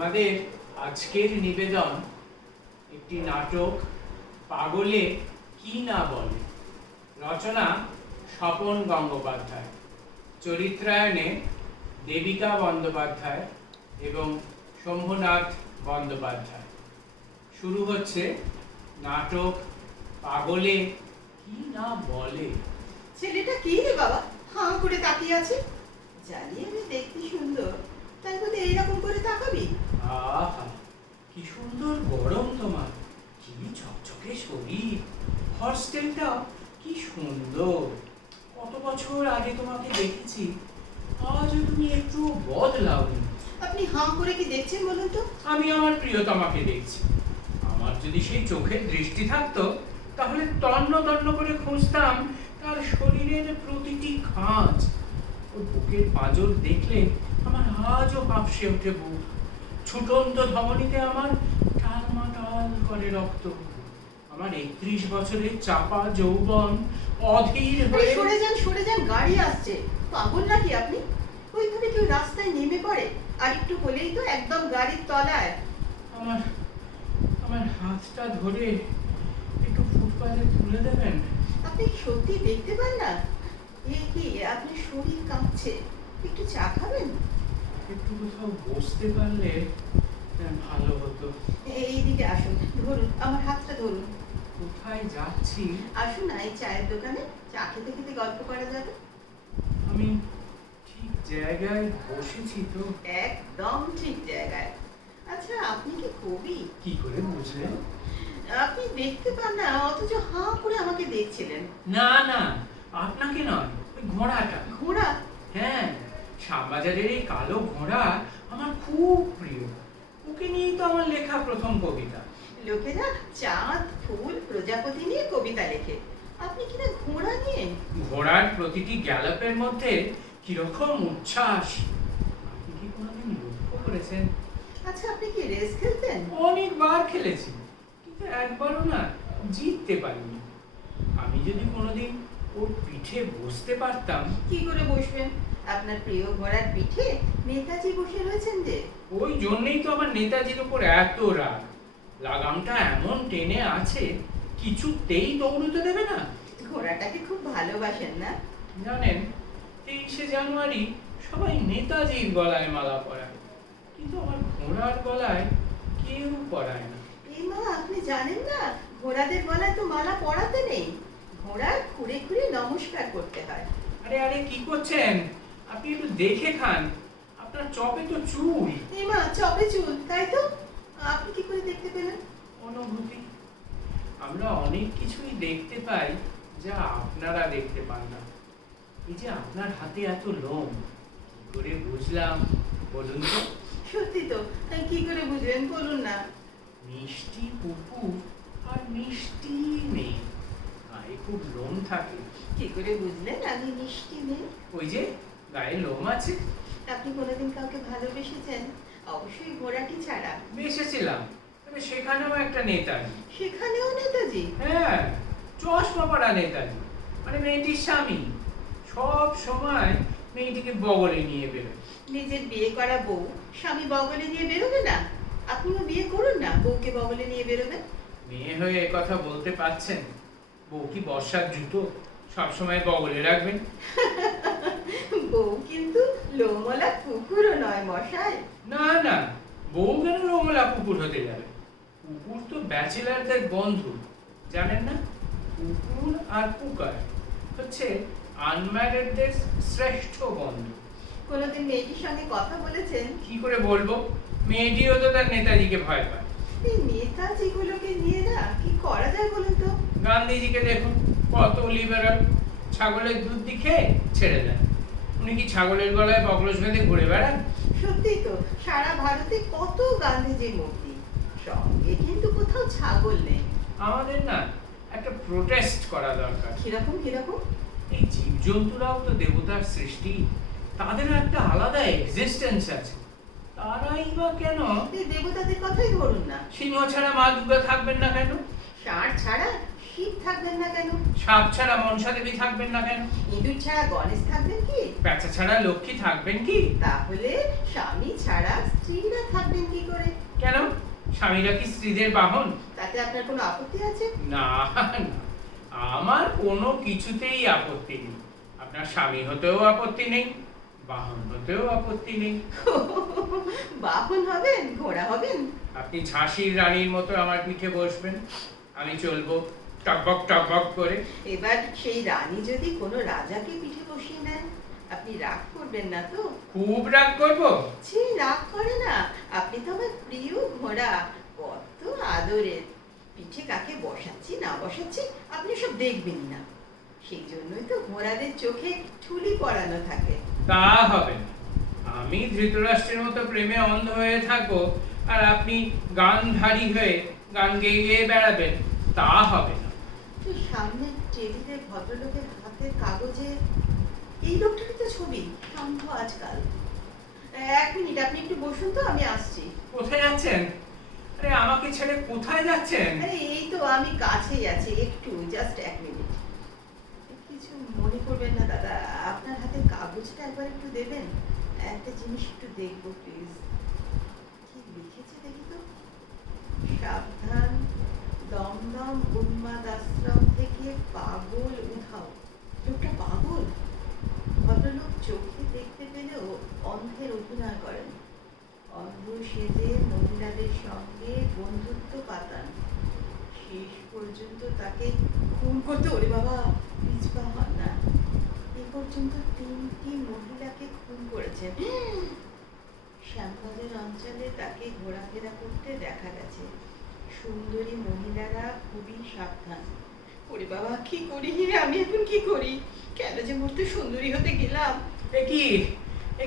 আমাদের আজকের নিবেদন একটি নাটক পাগলে কি না বলে। রচনা স্বপন গঙ্গোপাধ্যায়, চরিত্রায়নে দেবিকা বন্দ্যোপাধ্যায় এবং শম্ভুনাথ বন্দ্যোপাধ্যায়। শুরু হচ্ছে নাটক পাগলে কি না বলে। ছেলেটা কি রে বাবা, হাঁ করে তাকিয়ে আছে। জানি আমি দেখতে সুন্দর, তাই বলে এইরকম করে তাকাবি? আহা, কি সুন্দর গরম তোমার, কি ঝকঝকে শরীর, হস্টেলটা কি সুন্দর। কত বছর আগে তোমাকে দেখেছি, আজও তুমি একটু বদলাওনি। আপনি হাঁ করে কি দেখছেন বলুন তো? আমি আমার প্রিয়তমাকে দেখছি। আমার যদি সেই চোখের দৃষ্টি থাকতো, তাহলে তন্ন তন্ন করে খুঁজতাম তার শরীরের প্রতিটি খাঁজ। ওর বুকের পাঁজর দেখলে আমার আজও কাঁপসে ওঠে বুক। ছুটন্ত ধমনীতে আমার টালমাটাল করে রক্ত। আমার 31 বছরের চাপা যৌবন অধীর হয়ে। সরে যান, গাড়ি আসছে। পাগল নাকি আপনি? ওইভাবে কেউ রাস্তায় নেমে পড়ে? আর একটু হলেই তো একদম গাড়ির তলায়। আমার আমার হাতটা ধরে একটু ফুটপাতে তুলে দেবেন? আপনি সত্যি দেখতে পান না? এ কি, আপনার শরীর কাঁপছে। একটু চা খাবেন? একটু কোথাও বসতে পারলে ভালো হতো। এইদিকে আসুন, ধরুন আমার হাতটা ধরুন। কোথায় যাচ্ছি? আসুন না, এই চায়ের দোকানে চা খেতে খেতে গল্প করা যাবে। আমি ঠিক জায়গায় বসেছি তো? একদম ঠিক জায়গায়। আচ্ছা, আপনি কি কবি? কি করে বুঝলেন? আপনি দেখতে পান না, অথচ হাঁ করে আমাকে দেখছিলেন। না না, আপনাকে নয়, ওই ঘোড়াটা। ঘোড়া? হ্যাঁ, শ্যামবাজারের এই কালো ঘোড়া আমার খুব প্রিয়। ওকে নিয়েই তো আমার লেখা প্রথম কবিতা। লোকেরা চাঁদ, ফুল, প্রজাপতি নিয়ে কবিতা লেখে, আপনি কিনা ঘোড়া নিয়ে? ঘোড়ার প্রতিটি গ্যালাপের মধ্যে কিরকম উচ্ছ্বাস, আপনি কি কোনোদিন লক্ষ্য করেছেন? আচ্ছা, আপনি কি রেস খেলতেন? অনেকবার খেলেছি, কিন্তু একবারও না জিততে পারিনি। আমি যদি কোনোদিন ওর পিঠে বসতে পারতাম। কি করে বসবেন? আপনার প্রিয় ঘোড়ার পিঠে নেতাজি বসে রয়েছেন যে। ওই জন্যই তো আমার নেতাজির উপর এত রাগ। লাগামটা এমন টেনে আছে, কিছুতেই দৌড়তে দেবে না। ঘোড়াটাকে খুব ভালোবাসেন না? জানেন, 23শে জানুয়ারি সবাই নেতাজির গলায় মালা পরায়, কিন্তু আমার ঘোড়ার গলায় কেউ পরায় না। এই মা, আপনি জানেন না, ঘোড়াদের গলায় তো মালা পরাতে নেই। ঘোড়ার খুঁড়ে খুঁড়ে নমস্কার করতে হয়। আরে আরে, কি করছেন? আপনি একটু দেখে খান, আপনার চপে তো চুল। এই মা, চপে চুল, তাই তো? আপনি কি করে দেখতে পেলেন? অনুভূতি। আমরা অনেক কিছুই দেখতে পাই যা আপনারা দেখতে পান না। এই যে আপনার হাতে এত লোম, কি করে বুঝলাম বলুন তো? সত্যি তো, কি করে বুঝলেন বলুন না? মিষ্টি পুকুর আর মিষ্টি মেয়ে, গায়ে খুব লোম থাকে। কি করে বুঝলেন আমি মিষ্টি মেয়ে? ওই যে গায়ে লোম আছে। আপনি কোনোদিন কাউকে ভালোবেসেছেন? অবশ্যই ঘোড়াটি ছাড়া। বেসেছিলাম, তবে সেখানেও একটা নেতাজি। সেখানেও নেতাজি? হ্যাঁ, চশমা পরা নেতাজি, মানে মেয়েটির স্বামী। সব সময় মেয়েটিকে বগলে নিয়ে বেরোয়। নিজের বিয়ে করা বউ স্বামী বগলে নিয়ে বেরোবে না? আপনিও বিয়ে করুন না, বউকে বগলে নিয়ে বেরোবেন। মেয়ে হয়ে এ কথা বলতে পারছেন? বউ কি বর্ষার জুতো, সবসময় বগলে রাখবেন? বউ কিন্তু লোমলা কুকুরও নয় মশাই। না না, বউ কেন লোমলা কুকুর হতে যাবে? কুকুর তো ব্যাচেলারদের বন্ধু, জানেন না? কুকুর আর কুকার হচ্ছে আনম্যারিডদের শ্রেষ্ঠ বন্ধু। কোনোদিন মেয়েটির সঙ্গে কথা বলেছেন? কি করে বলবো, মেয়েটিও তো তার নেতাজিকে ভয় পায়। এই নেতাজিগুলোকে নিয়ে না কি করা যায় বলুন তো? গান্ধীজিকে দেখুন, কত লিবারাল, ছাগলের দুধ দিয়ে খেয়ে ছেড়ে দেন। উনি কি ছাগলের গলায় বকলস বেঁধে ঘুরে বেড়ান? সত্যি তো, সারা ভারতে কত গান্ধীজির মূর্তি, সঙ্গে কিন্তু কোথাও ছাগল নেই। আমাদের না একটা প্রোটেস্ট করা দরকার। কিরকম কিরকম? এই জীবজন্তুরাও তো দেবতার সৃষ্টি, তাদেরও একটা আলাদা এক্সিস্টেন্স আছে। তারাই বা কেন? এই দেবতাদের কথাই ধরুন না। সিংহ ছাড়া মা দুর্গা থাকবেন না কেন? ষাঁড় ছাড়া শিব থাকবেন না কেন? সাপ ছাড়া মনসা দেবী থাকবেন না কেন? ইঁদুর ছাড়া গণেশ থাকবেন কি? পেঁচা ছাড়া লক্ষ্মী থাকবেন কি? তাহলে স্বামী ছাড়া স্ত্রীরা থাকবেন কি করে? স্বামীরা কি স্ত্রীদের বাহন? তাতে আপনার কোনো আপত্তি আছে? না না, আমার কোনো কিছুতেই আপত্তি নেই। আপনার স্বামী হতেও আপত্তি নেই, বাহন হতেও আপত্তি নেই। বাহন হবেন, ঘোড়া হবেন? আপনি ঝাঁসির রানীর মতো আমার পিঠে বসবেন, আমি চলবো টকবক টকবক করে। এবার সেই রানী যদি কোনো রাজাকে পিঠে বসিয়ে নেন, আপনি রাগ করবেন না তো? খুব রাগ করবো? ছি, রাগ করে না। আপনি তো আমার প্রিয় ঘোড়া, কত আদরের। পিঠে কাকে বসাচ্ছি না বসাচ্ছি আপনি সব দেখবেন না। সেই জন্যই তো ঘোড়াদের চোখে ঠুলি পরানো থাকে। তা হবে না। আমি ধৃতরাষ্ট্রের মতো প্রেমে অন্ধ হয়ে থাকবো আর আপনি গানধারী হয়ে গান গেয়ে গেয়ে বেড়াবেন, তা হবে না। তো সামনের টেবিলে ভদ্রলোকের হাতের কাগজে এই লোকটারই তো ছবি, শান্ত আজকাল। 1 মিনিট, আপনি একটু বসুন তো, আমি আসছি। কোথায় যাচ্ছেন? আরে আমাকে ছেড়ে কোথায় যাচ্ছেন? আরে এই তো আমি কাছেই আছি, একটু জাস্ট 1 মিনিট। কিছু মনে করবেন না দাদা, আপনার হাতের কাগজটা একবার একটু দেবেন? একটা জিনিস একটু দেখবো প্লিজ। কি লিখেছে দেখি তো? সাবধান, দমদম উন্মাদ আশ্রম থেকে পাগল উঠাও। লোকটা পাগল? ভদ্রলোক চোখে দেখতে পেলেও অন্ধের অভিনয় করেন। অন্ধ সেজে মহিলাদের সঙ্গে বন্ধুত্ব পাতান, শেষ পর্যন্ত তাকে খুন করতে, ওরে বাবা পিছপা হন না। এ পর্যন্ত 3টি মহিলাকে খুন করেছেন। শ্যামবাজার অঞ্চলে তাকে ঘোরাফেরা করতে দেখা গেছে। সুন্দরী মহিলারা খুবই সাবধান। ওরে বাবা, কি করি আমি এখন, কি করি? কেন যে মূর্তি সুন্দরী হতে গেলাম? এ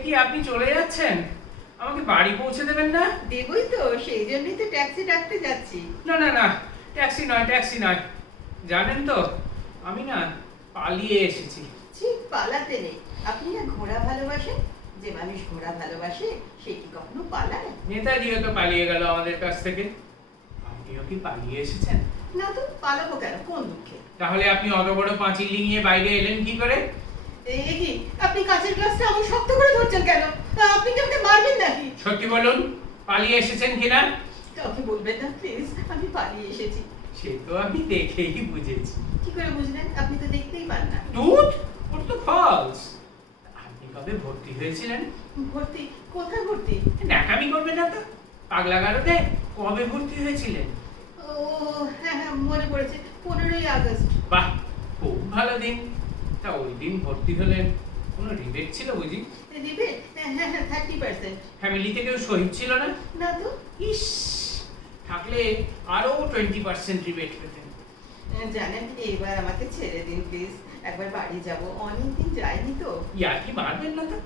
কি আপনি চলে যাচ্ছেন? আমাকে বাড়ি পৌঁছে দেবেন না? দেবই তো, সেই জন্যই তো ট্যাক্সি ডাকতে যাচ্ছি। না না না, ট্যাক্সি নয়। জানেন তো আমি না পালিয়ে এসেছি। ছি, পালাতে নেই। আপনি না ঘোড়া ভালোবাসেন? যে মানুষ ঘোড়া ভালোবাসে সে কি কখনো পালায়? নেতাজিও তো পালিয়ে গেল আমাদের কাছ থেকে, আপনিও কি পালিয়ে এসেছেন? না তো, পালাবো কেন, কোন দুঃখে? তাহলে আপনি অত বড় পাঁচিল নিয়ে বাইরে এলেন কি করে? এই কি, আপনি কাঁচের গ্লাসটা এমন শক্ত করে ধরছেন কেন? আপনি কি আমাকে মারবেন নাকি? সত্যি বলুন, পালিয়ে এসেছেন কিনা? কাউকে বলবেন না প্লিজ, আমি পালিয়ে এসেছি। সে তো আমি দেখেই বুঝেছি। কি করে বুঝলেন? আপনি তো দেখতেই পান না। দুধ ওর তো ফলস। আপনি কবে ভর্তি হয়েছিলেন? ভর্তি? কোথায় ভর্তি? ন্যাকামি করবেন না তো। পাগলা গারদে কবে ভর্তি হয়েছিলেন? ও হ্যাঁ হ্যাঁ, মনে পড়েছে, 15ই আগস্ট। বাহ, খুব ভালো দিন। তা ওই দিন ভর্তি হলেন, কোনো রিবেট ছিল বুঝি? দিবে? হ্যাঁ হ্যাঁ, 30%। ফ্যামিলিতে কেউ শহীদ ছিল না? না তো। ইস, থাকলে আরো 20% রিবেট পেতেন। জানেন, এবার আমাকে ছেড়ে দিন প্লিজ, একবার বাড়ি যাব, অনেকদিন যাইনি তো। ইয়ার কি মারবেন না তো,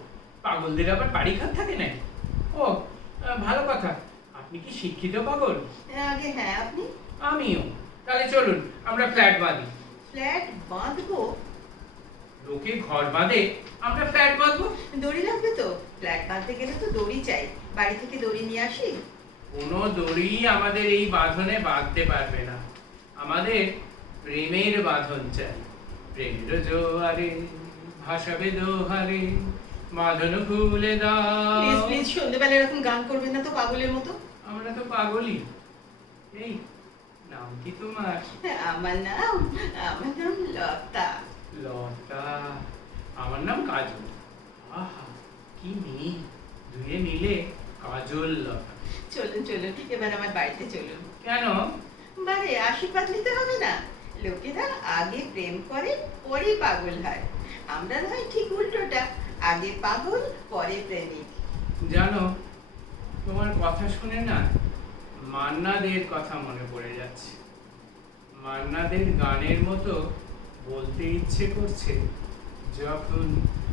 পাগলদের আবার বাড়ি ঘর থাকে না। ও ভালো কথা, আপনি কি শিক্ষিত পাগল? আগে হ্যাঁ, আপনি? আমিও। তাহলে চলুন আমরা ফ্ল্যাট বাঁধি। ফ্ল্যাট বাঁধবো? লোকে ঘর বাঁধে, আমরা ফ্ল্যাট বাঁধবো। দড়ি লাগবে তো? ফ্ল্যাট বাঁধতে গেলে তো দড়ি চাই, বাড়ি থেকে দড়ি নিয়ে আসি। কোনো দড়ি আমাদের এই বাঁধনে বাঁধতে পারবে না। আমাদের প্রেমের বাঁধন চাই। প্রেমের জোয়ারে ভাসাবে দোহারে, বাঁধন খুলে দাও। প্লিজ প্লিজ, সন্ধ্যেবেলা এরকম গান করবেন না তো পাগলের মতো। আমরা তো পাগলই। এই নাম কি তোমার? আমার নাম লতা। লতা? আমার নাম কাজল। আহা কি মেয়ে, দুয়ে মিলে কাজল লতা। চলুন চলুন, এবার আমার বাড়িতে চলুন। কেন? বারে আশীর্বাদ নিতে হবে না? লোকেরা আগে প্রেম করে পরে পাগল হয়, আমরা নয় ঠিক উল্টোটা, আগে পাগল পরে প্রেমিক। জানো, তোমার কথা শুনে না মান্নাদের কথা মনে পড়ে যাচ্ছে। মান্নাদের গানের মতো বলতে ইচ্ছে করছে, যখন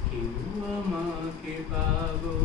কেউ আমাকে পাগল